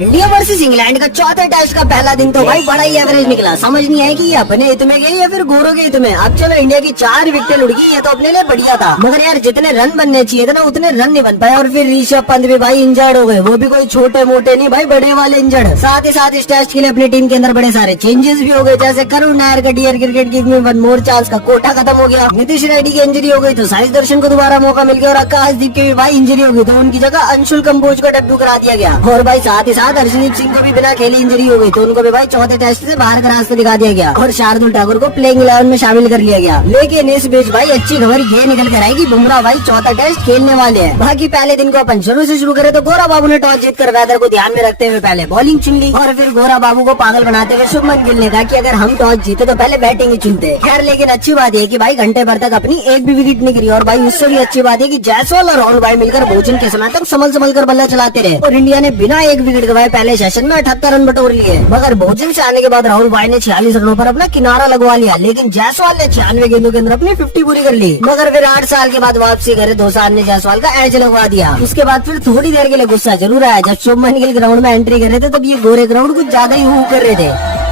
India versus England का चौथे test का पहला दिन तो भाई बड़ा ही एवरेज निकला। समझ नहीं आई कि ये अपने हित में गई या फिर गोरों के हित में। अब चलो इंडिया की 4 विकेट उड़ गई, ये तो अपने लिए बढ़िया था, मगर यार जितने रन बनने चाहिए थे ना उतने रन नहीं बन पाए। और फिर ऋषभ पंत भी भाई इंजर्ड हो गए, वो भी कोई छोटे मोटे नहीं भाई, बड़े वाले इंजर्ड। साथ ही साथ इस टेस्ट के लिए अपनी टीम के अंदर बड़े सारे चेंजेस भी हो गए, जैसे करुण नायर का dear cricket give me one more chance का कोटा खत्म हो गया, नीतीश रेड्डी की इंजरी हो गई तो साई दर्शन को दोबारा मौका मिल गया, और आकाशदीप की भी भाई इंजरी हो गई तो उनकी जगह अंशुल कंबोज को डेब्यू करा दिया गया। और भाई साथ ही साथ हर्षदीप सिंह को भी बिना खेली इंजरी हो गई तो उनको भी भाई चौथे टेस्ट से बाहर का रास्ता दिखा दिया गया, और शार्दुल ठाकुर को प्लेइंग 11 में शामिल कर लिया गया। लेकिन इस बीच भाई अच्छी खबर ये निकल कर आएगी, बुमराह भाई चौथा टेस्ट खेलने वाले हैं। बाकी पहले दिन को अपन शुरू से शुरू करें तो गोरा बाबू ने टॉस जीतकर वेदर को ध्यान में रखते हुए पहले बॉलिंग चुन ली, और फिर गोरा बाबू को पागल बनाते हुए शुभमन गिल ने कहा कि अगर हम टॉस जीते तो पहले बैटिंग ही चुनते। खैर लेकिन अच्छी बात है कि भाई घंटे भर तक अपनी एक भी विकेट नहीं गिरी, और भाई उससे भी अच्छी बात है कि जायसवाल और राहुल भाई मिलकर भोजन के समय तक संभल कर बल्ला चलाते रहे, और इंडिया ने बिना एक विकेट गवाए पहले सेशन में 78 रन बटोर लिए। मगर भोजन से आने के बाद राहुल भाई ने 46 रनों पर अपना किनारा लगवा लिया, लेकिन जायसवाल ने 96 गेंदों के अंदर अपनी 50 पूरी कर ली। मगर फिर 8 साल के बाद वापसी करे दोसांझ ने जायसवाल का एज लगवा दिया। उसके बाद फिर थोड़ी देर के लिए गुस्सा जरूर आया जब शुभमन गिल ग्राउंड में एंट्री कर रहे थे, तब ये गोरे ग्राउंड कुछ ज्यादा ही हू कर रहे थे।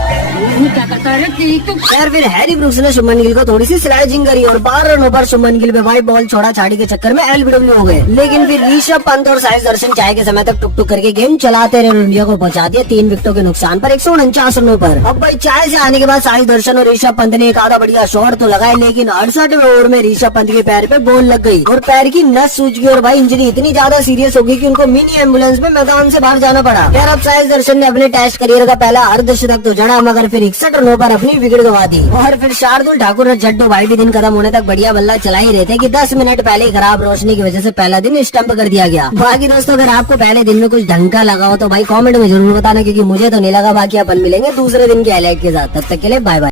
यार फिर हैरी ब्रूक्स ने शुभमन गिल को थोड़ी सी स्लैजिंग करी, और 12 रनों पर शुभमन गिल पे भाई बॉल छोड़ा छाड़ी के चक्कर में एलबीडब्ल्यू हो गए। लेकिन फिर ऋषभ पंत और साई दर्शन चाय के समय तक टुक टुक करके गेम चलाते रहे, इंडिया को पहुंचा दिया 3 विकेटों के नुकसान पर 149 रनों पर। अब भाई चाय से आने के बाद साई दर्शन और ऋषभ पंत ने एक आधा बढ़िया शॉट तो लगाए, लेकिन 68वें ओवर में ऋषभ पंत के पैर पे बॉल लग गई और पैर की नस सूज गई, और भाई इंजरी इतनी ज्यादा सीरियस हो गई कि उनको मिनी एम्बुलेंस में मैदान से बाहर जाना पड़ा। यार अब साई दर्शन ने अपने टेस्ट करियर का पहला अर्धशतक तो जड़ा, मगर फिर 61 रनों पर अपनी विकेट गवा दी। और फिर शार्दुल ठाकुर और जड्डो भाई भी दिन खत्म होने तक बढ़िया बल्ला चला ही रहे थे कि 10 मिनट पहले खराब रोशनी की वजह से पहला दिन स्टंप कर दिया गया। बाकी दोस्तों अगर आपको पहले दिन में कुछ ढंग का लगा हो तो भाई कमेंट में जरूर बताना, क्योंकि मुझे तो नहीं लगा। बाकी अपन मिलेंगे दूसरे दिन के हाईलाइट के साथ, तब तक के लिए बाय बाय।